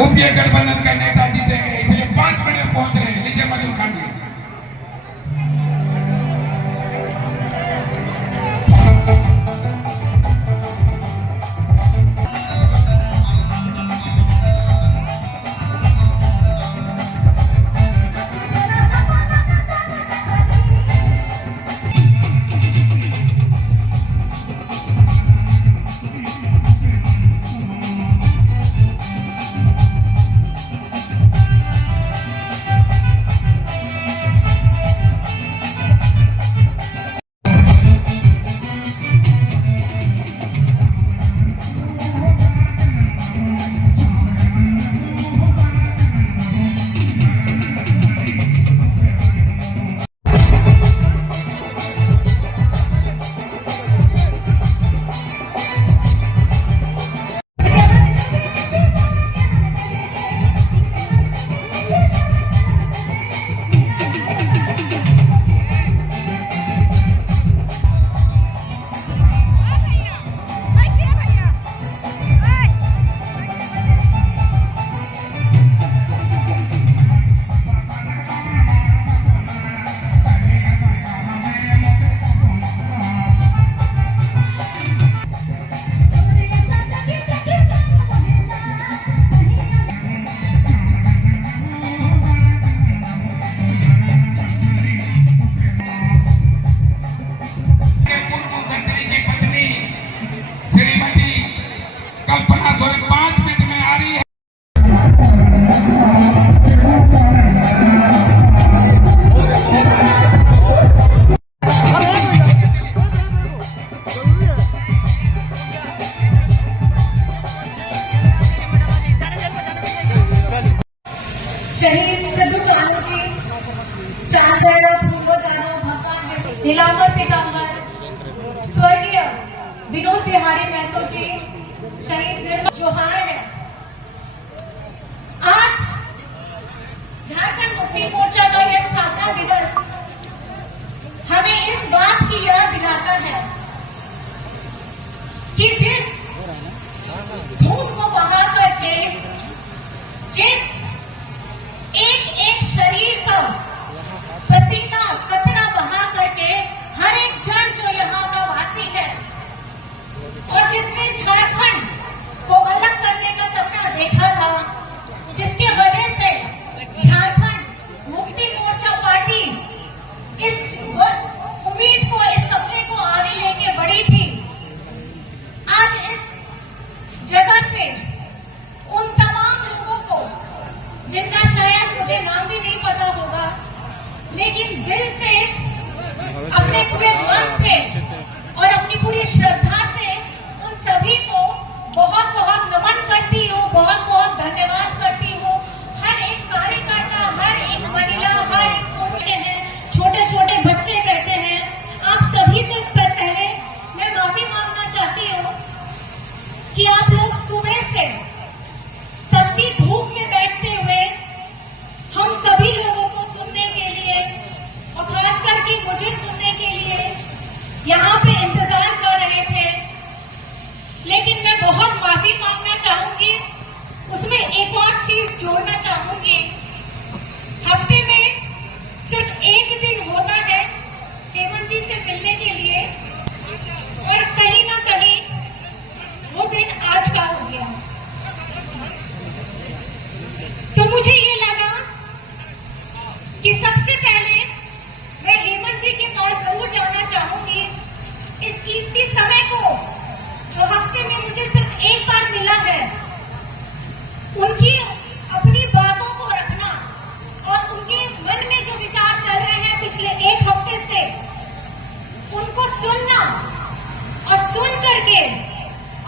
UPA गठबंधन का नेता जीतेंगे, इसलिए 5 मिनट में पहुंच रहे हैं। लीजिए मजूर खान जी। कल्पना सोरेन 5 मिनट में आ रही है। शहीद सिद्धू कान्हू जी, चांदड़ पूर्व जानो भगवान नीलांबर पीताम्बर स्वर्गीय विनोद बिहारी महतो जी, शहीद निर्मल जोहार है। आज झारखंड मुक्ति मोर्चा का यह स्थापना दिवस हमें इस बात की याद दिलाता है कि जिस धूप को बहा करके, जिस एक एक शरीर का पसीना कतरा बहा करके हर एक जन जो यहाँ का वासी है और जिसने झारखंड को अलग करने का सपना देखा था, जिसके वजह से झारखंड मुक्ति मोर्चा पार्टी इस उम्मीद को, इस सपने को आगे लेके बढ़ी थी, आज इस जगह से उन तमाम लोगों को, जिनका शायद मुझे नाम भी नहीं पता होगा, लेकिन दिल से, अपने पूरे मन से और अपनी पूरी श्रद्धा से उन सभी को बहुत बहुत नमन करती हूँ, बहुत बहुत धन्यवाद करती हूँ। हर एक कार्यकर्ता, हर एक महिला, हर एक पुरुष हैं, छोटे छोटे बच्चे बैठे हैं, आप सभी से पहले मैं माफी मांगना चाहती हूँ कि आप लोग सुबह से तपती धूप में बैठते हुए हम सभी लोगों को सुनने के लिए और खास करके मुझे सुनने के लिए यहाँ पे इंतजार कर रहे थे। लेकिन मैं बहुत माफी मांगना चाहूंगी, उसमें एक और चीज जोड़ना चाहूंगी। हफ्ते में सिर्फ एक दिन होता है हेमंत जी से मिलने के लिए, और कहीं ना कहीं वो दिन आज का हो गया। तो मुझे ये लगा कि सबसे पहले मैं हेमंत जी के पास जरूर जाना चाहूंगी। इस कीमती समय को जो हफ्ते में मुझे सिर्फ एक बार मिला है, उनकी अपनी बातों को रखना और उनके मन में जो विचार चल रहे हैं पिछले एक हफ्ते से, उनको सुनना और सुन करके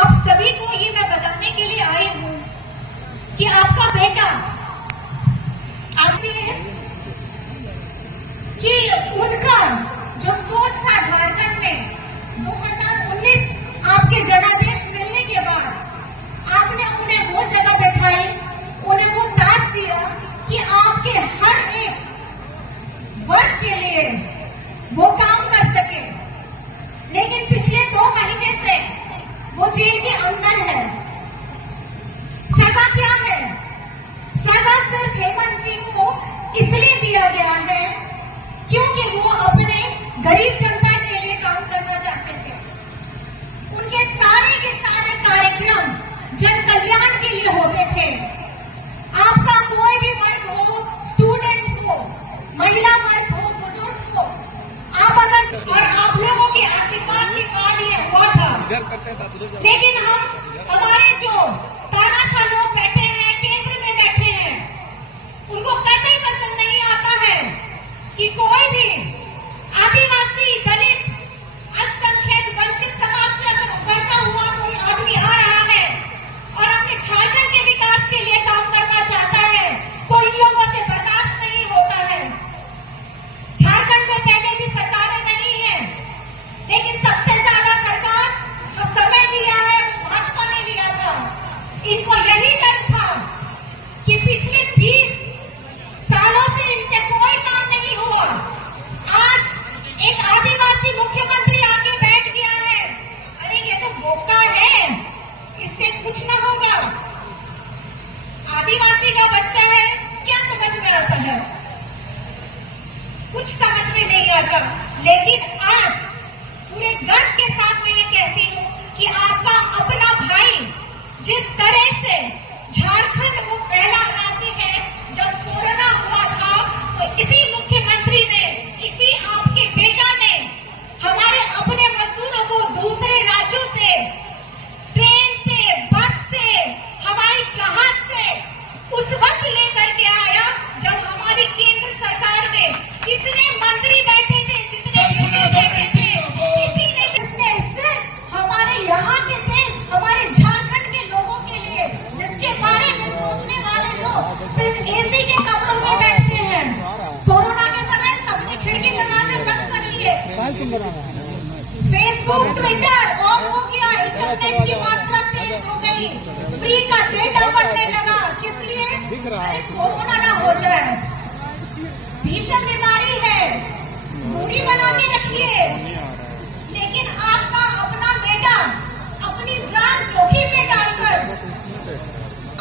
आप सभी को ये मैं बताने के लिए आई हूं कि आपका बेटा आपसे कि उनका जो सोच था झारखंड में 2019 आपके जनादेश मिलने के बाद, आपने उन्हें वो जगह बैठाई, उन्हें वो ताज दिया कि आपके हर एक वर्ग के लिए वो काम कर सके। लेकिन पिछले 2 महीने से वो जेल के अंदर है। सजा क्या है? इसलिए दिया गया है क्योंकि वो अपने गरीब जनता के लिए काम करना चाहते थे। उनके सारे के सारे कार्यक्रम जन कल्याण के लिए होते थे। आपका कोई भी वर्ग हो, स्टूडेंट हो, महिला वर्ग हो, बुजुर्ग हो, आप अगर और आप लोगों के आशीर्वाद के बाद ये हुआ था। लेकिन हमारे जो तानाशाह लोग बैठे हैं, केंद्र में बैठे हैं, उनको कतई पसंद नहीं आता है कि कोई भी आदिवासी, दलित, अल्पसंख्यक, वंचित समाज से अगर उभरता हुआ कोई आदमी आ रहा है और अपने झारखंड के विकास के लिए काम करना चाहता है तो इन लोगों से बर्दाश्त नहीं होता है। झारखंड में पहले भी सरकारें नहीं है, लेकिन सबसे ज्यादा सरकार जो समय लिया है वो भाजपा ने लिया था। इनको यही डर था कि पिछले 20 सालों से इनसे कोई काम नहीं हुआ। आज एक आदिवासी मुख्यमंत्री आके बैठ गया है, अरे ये तो बोका है, इससे कुछ न होगा। आदिवासी का बच्चा है, क्या समझ में आता है? कुछ समझ में नहीं आता। लेकिन आज पूरे गर्व के साथ मैं ये कहती हूँ कि आपका अपना भाई जिस तरह से झारखंड वो पहला राज्य है, जब कोरोना हुआ था तो इसी मुख्यमंत्री ने, इसी आपके बेटा ने हमारे अपने मजदूरों को दूसरे राज्यों से ट्रेन से, बस से, हवाई जहाज से उस वक्त लेकर के आया जब हमारी केंद्र सरकार ने जितने मंत्री बैठे थे, जितने बैठे थे, किसी ने किसने सिर्फ हमारे यहाँ के देश, हमारे झारखंड के लोगों के लिए, जिसके बारे में सोचने वाले लोग सिर्फ एसी के कमरों में बैठते हैं। कोरोना के समय सबने खिड़की दरवाजे बंद कर लिए, फेसबुक, ट्विटर ऑन हो गया, इंटरनेट की मात्रा तेज हो गई, फ्री का डेटा बढ़ने लगा। किस लिए? अरे कोरोना ना हो जाए, भीषण बीमारी है, दूरी बना के रखिए। लेकिन आपका अपना बेटा अपनी जान जोखिम में डालकर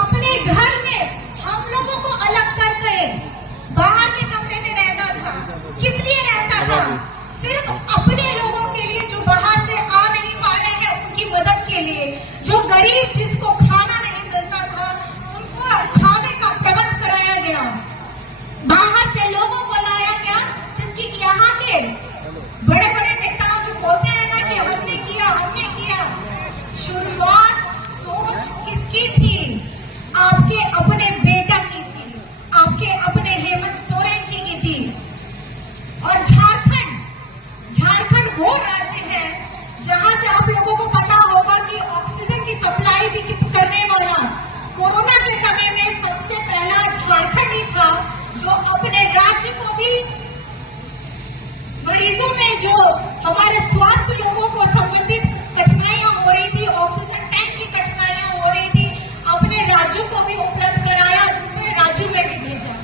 अपने घर में हम लोगों को अलग करके बाहर के कमरे में रहता था। किस लिए रहता था? सिर्फ अपने लोगों के लिए जो बाहर से आ नहीं पा रहे हैं उनकी मदद के लिए। जो गरीब जिसको खाना नहीं मिलता था उनको खाने का प्रबंध कराया गया, बाहर से लोगों को लाया गया, जिसकी यहाँ के बड़े बड़े नेताओं जो बोलते हैं ना कि हमने किया, शुरुआत सोच किसकी थी? आपके अपने बेटा की थी, आपके अपने हेमंत सोरेन जी की थी। और झारखंड वो राज्य है जहां से आप लोगों को पता होगा कि ऑक्सीजन की सप्लाई भी करने वाला कोरोना के समय में सबसे पहला झारखंड ही था जो अपने राज्य को भी मरीजों में जो हमारे स्वास्थ्य लोगों को संबंधित कठिनाइयां हो रही थी, ऑक्सीजन टैंक की कठिनाइयां हो रही थी, अपने राज्यों को भी उपलब्ध कराया, दूसरे राज्यों में भी भेजा।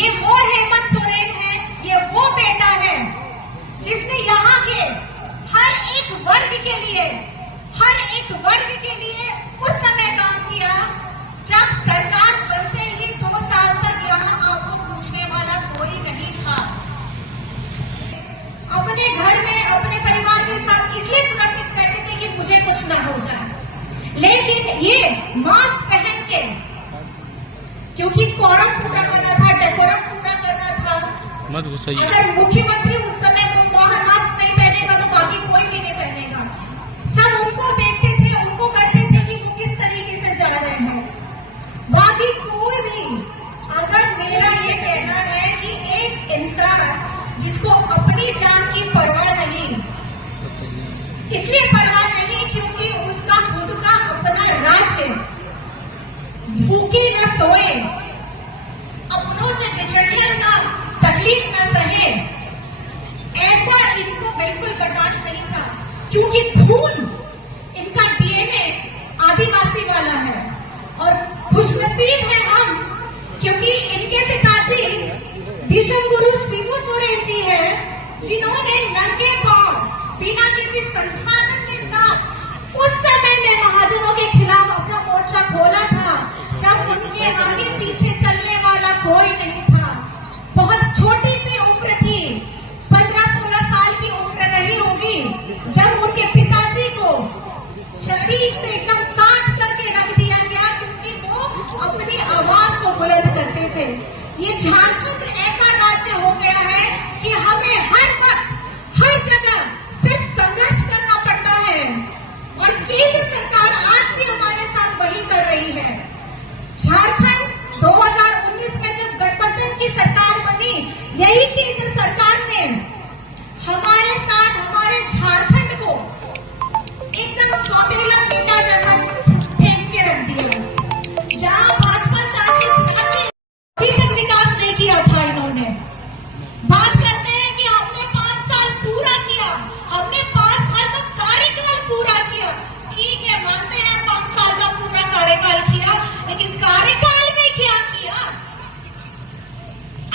ये वो हेमंत सोरेन है, ये वो बेटा है जिसने यहाँ के हर एक वर्ग के लिए उस समय काम किया जब सरकार बनते ही 2 साल तक यहाँ आपको पूछने वाला कोई नहीं था। अपने घर में अपने परिवार के साथ इसलिए सुरक्षित रहते थे कि मुझे कुछ ना हो जाए। लेकिन ये मास्क पहन के, क्योंकि कोरम पूरा करना था, डेकोरम पूरा करना था, मत घुसाइए। अगर मुख्यमंत्री उस समय मास्क नहीं पहनेगा तो बाकी कोई भी नहीं पहनेगा। सब उनको देखते थे, उनको करते थे कि वो किस तरीके से जा रहे हैं, बाकी कोई भी। अगर मेरा ये कहना है कि एक इंसान जिसको अपनी जान की परवाह नहीं, इसलिए परवाह नहीं क्योंकि उसका खुद का अपना राज है, भूखी न सोए, अपनों से बिछड़ने का तकलीफ न सहे, ऐसा इनको बिल्कुल बर्दाश्त नहीं था। क्योंकि खून इनका डीएनए आदिवासी वाला है। और खुशनसीब है हम क्योंकि इनके पिताजी भीष्म गुरु शिबू सोरेन जी हैं, जिन्होंने नंगे पांव बिना किसी संसाधन के साथ उस समय में महाजनों के खिलाफ अपना मोर्चा खोला था, जब उनके आगे पीछे चलने वाला कोई नहीं था। से ये झारखंड ऐसा राज्य हो गया है कि हमें हर वक्त हर जगह सिर्फ संघर्ष करना पड़ता है और केंद्र सरकार आज भी हमारे साथ वही कर रही है। झारखंड 2019 में जब गठबंधन की सरकार बनी, यही केंद्र सरकार ने हमारे साथ हमारे झारखंड को एकदम सौतेला बेटा जैसा फेंक के रख दिया। जहां भाजपा शासित राज्य अभी तक विकास नहीं किया था, इन्होंने बात करते हैं कि हमने 5 साल पूरा किया, हमने 5 साल का कार्यकाल पूरा किया। ठीक है, मानते हैं 5 साल का पूरा कार्यकाल किया, लेकिन कार्यकाल में क्या किया?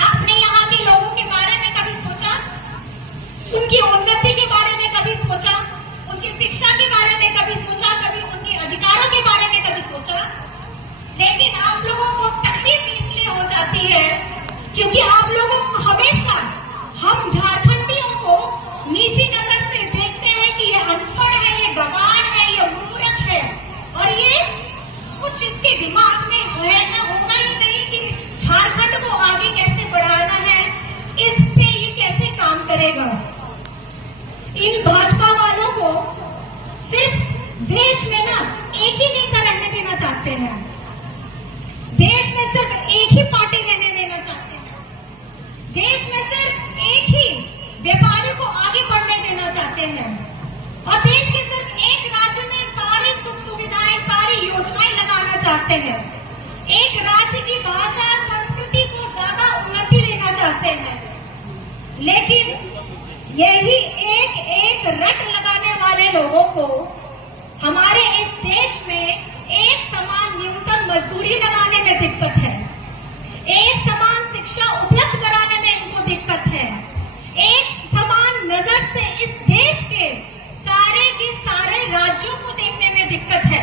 आपने यहाँ के लोगों के बारे में कभी सोचा? उनकी उन्नति के बारे में कभी सोचा? उनकी शिक्षा के बारे में कभी सोचा? कभी उनके अधिकारों के बारे में कभी सोचा? लेकिन आप लोगों को तकलीफ इसलिए हो जाती है क्योंकि आप लोगों को हमेशा हम झारखंडियों को नीची नजर से देखते हैं कि ये अनपढ़ है, ये गंवार है, ये मूर्ख है, और ये कुछ इसके दिमाग में होगा ही नहीं कि झारखंड को आगे कैसे बढ़ाना है, इस पे ये कैसे काम करेगा। इन भाजपा वालों को सिर्फ देश में ना एक ही नेता रहने देना चाहते हैं, देश में सिर्फ एक ही पार्टी रहने देना चाहते हैं, देश में सिर्फ एक ही व्यापारी को आगे बढ़ने देना चाहते हैं, और देश के सिर्फ एक राज्य में सारी सुख सुविधाएं, सारी योजनाएं लगाना चाहते हैं, एक राज्य की भाषा संस्कृति को ज्यादा उन्नति देना चाहते हैं। लेकिन यही एक एक रट लगाने वाले लोगों को हमारे इस देश में एक समान न्यूनतम मजदूरी लगाने में दिक्कत है, एक समान शिक्षा उपलब्ध कराने में इनको दिक्कत है, एक समान नजर से इस देश के सारे राज्यों को देखने में दिक्कत है,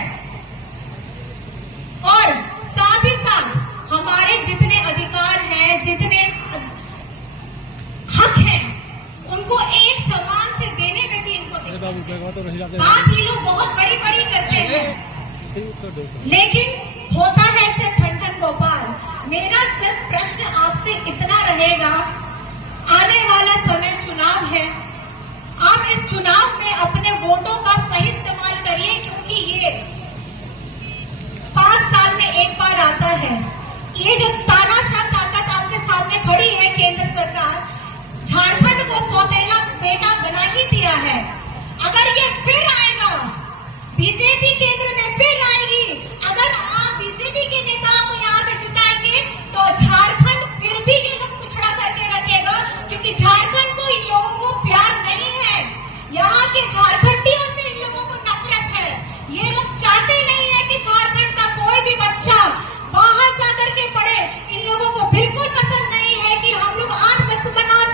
और साथ ही साथ हमारे जितने अधिकार हैं, जितने हक हैं, उनको एक समान से देने में भी इनको दिक्कत। बात ये लोग बहुत बड़ी बड़ी करते हैं, लेकिन होता है सिर्फ ठन गोपाल। मेरा सिर्फ प्रश्न आपसे इतना रहेगा, आने वाला समय चुनाव है, आप इस चुनाव में अपने वोटों का सही इस्तेमाल करिए, क्योंकि ये 5 साल में एक बार आता है। ये जो तानाशाह ताकत आपके सामने खड़ी है, केंद्र सरकार झारखंड को सौतेला बेटा बना ही दिया है। अगर ये फिर आएगा, बीजेपी केंद्र में फिर आएगी, अगर आप बीजेपी के नेताओं को यहाँ से जिताएंगे तो झारखंड फिर भी ये लोग पिछड़ा करके रखेगा, क्योंकि झारखंड को इन लोगों को प्यार नहीं है, यहाँ के झारखंडियों से इन लोगों को नफरत है। ये लोग चाहते नहीं है कि झारखंड का कोई भी बच्चा बाहर जाकर के पढ़े, इन लोगों को बिल्कुल पसंद नहीं है कि हम लोग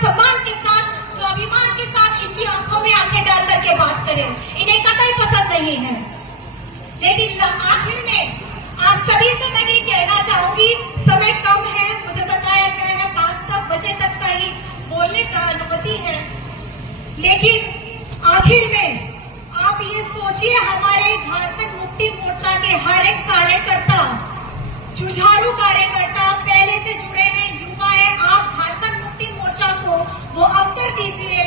सम्मान के साथ, स्वाभिमान के साथ इनकी आंखों में आंखें डाल करके बात करें, इन्हें कतई पसंद नहीं है। लेकिन आखिर में आप सभी से मैं ये कहना चाहूंगी, समय कम है, मुझे बताया गया है 5 बजे तक का ही बोलने का अनुमति है, लेकिन आखिर में आप ये सोचिए, हमारे झारखंड मुक्ति मोर्चा के हर एक कार्यकर्ता, जुझारू कार्यकर्ता, पहले से जुड़े हैं, युवा है, आप झारखंड मुक्ति मोर्चा को वो अवसर दीजिए